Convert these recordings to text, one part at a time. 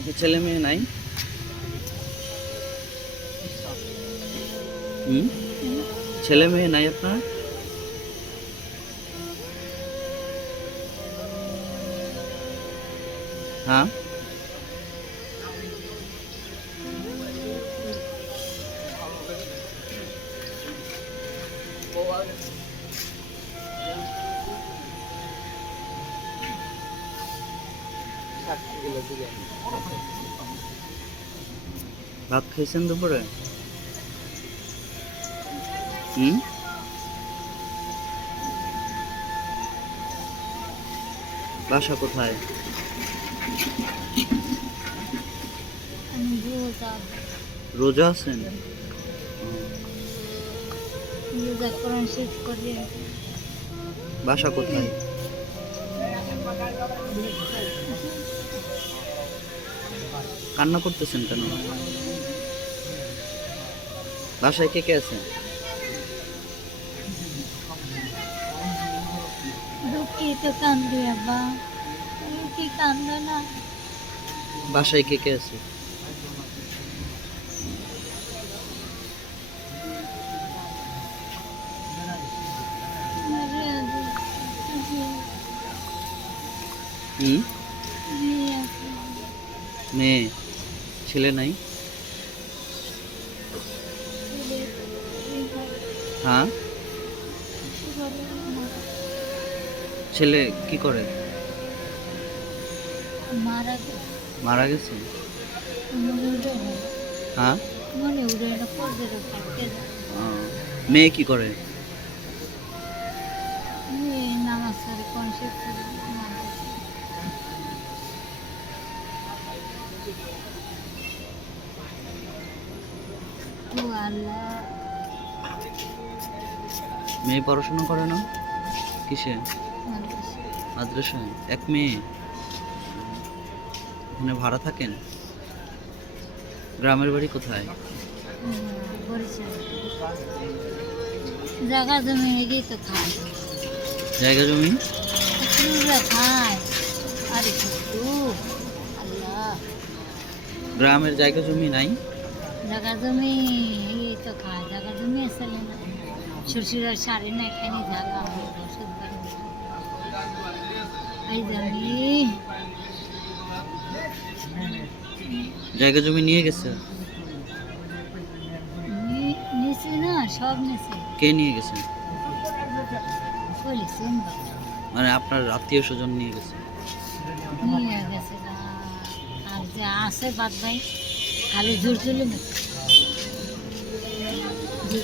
আপনার ছেলে মেয়ে নাই? ছেলে মেয়ে নাই আপনার? হ্যাঁ, ভাত খেয়েছেন দুপুরে? বাসা কোথায়? রোজা আছেন? বাসা কোথায়? কান্না করতেছেন কেন? বাসায় কে কে আছে? বাসায় কে কে আছে? মেয়ে, ছেলে নাই? হ্যাঁ, ছেলে কি করে? মারা গেছে? হ্যাঁ, মেয়ে কি করে? মেয়ে পড়াশোনা করে না? কিসে? মাদ্রাসায়। এক মেয়ে? ওখানে ভাড়া থাকেন? গ্রামের বাড়ি কোথায়? জায়গা জমি তো খায়। জায়গা জমি খায়। আরে আল্লাহ, গ্রামের জায়গা জমি নাই? জায়গা জমি তো খায়। জায়গা জমি আসলে না, শ্বশুরের শাড়ি না, এখানে জায়গা জায়গা জমি নিয়ে গেছে? নিচে না, সব নিচে। কে নিয়ে গেছে? বলেছেন মানে আপনার আত্মীয় স্বজন নিয়ে গেছে? নিয়ে গেছে। আর যে আছে বাদ ভাই, খালি জোর চলে মুখে,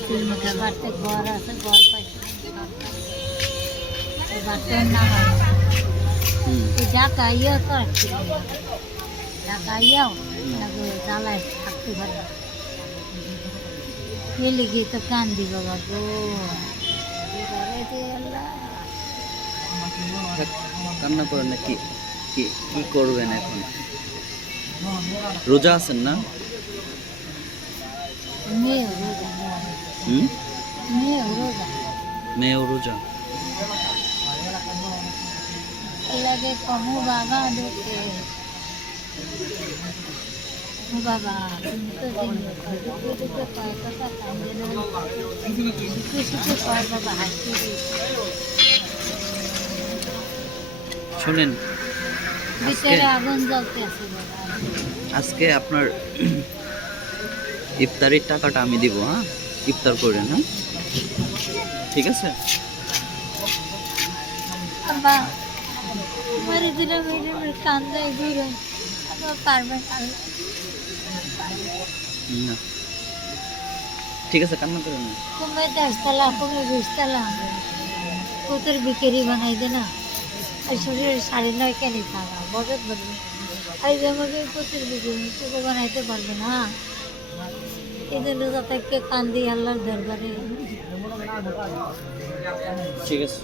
জোর মুখে বাড়তে ঘর আছে, ঘর পাইছে বাড়তে নাম ঢাকা ইয়েও তো রাখছিল, ঢাকা ইয়েও জ্বালায় থাকতে পারে। এলে গিয়ে তো কান্দি বাবা গো, কান্না করেন না? কি কি কি করবেন এখন? রোজা আছেন না? মেয়েও রোজা? লাগে কমু বাবা দেখে, বাবা তুমি তো বাবা হাসতে শুনেন, আগুন জ্বলতে আছে। আজকে আপনার ইফতারির টাকাটা আমি দিব। হ্যাঁ, ইফতার করেন। হ্যাঁ, ঠিক আছে? কান্দায় ঘুরে পারবে না, ঠিক আছে, কান্না করেন না। কমে 10 তলা, কমে 20 তলা, কোতের বিকেরি বানাই দে না। আর শরীরের শাড়ি নয় কেন থাকা বজত বলবে, আর আমাকে কোতের বিকেরি তোকে বানাইতে পারবে না। এই জন্য যাতে কান্দি আল্লাহর দরবারে। ঠিক আছে।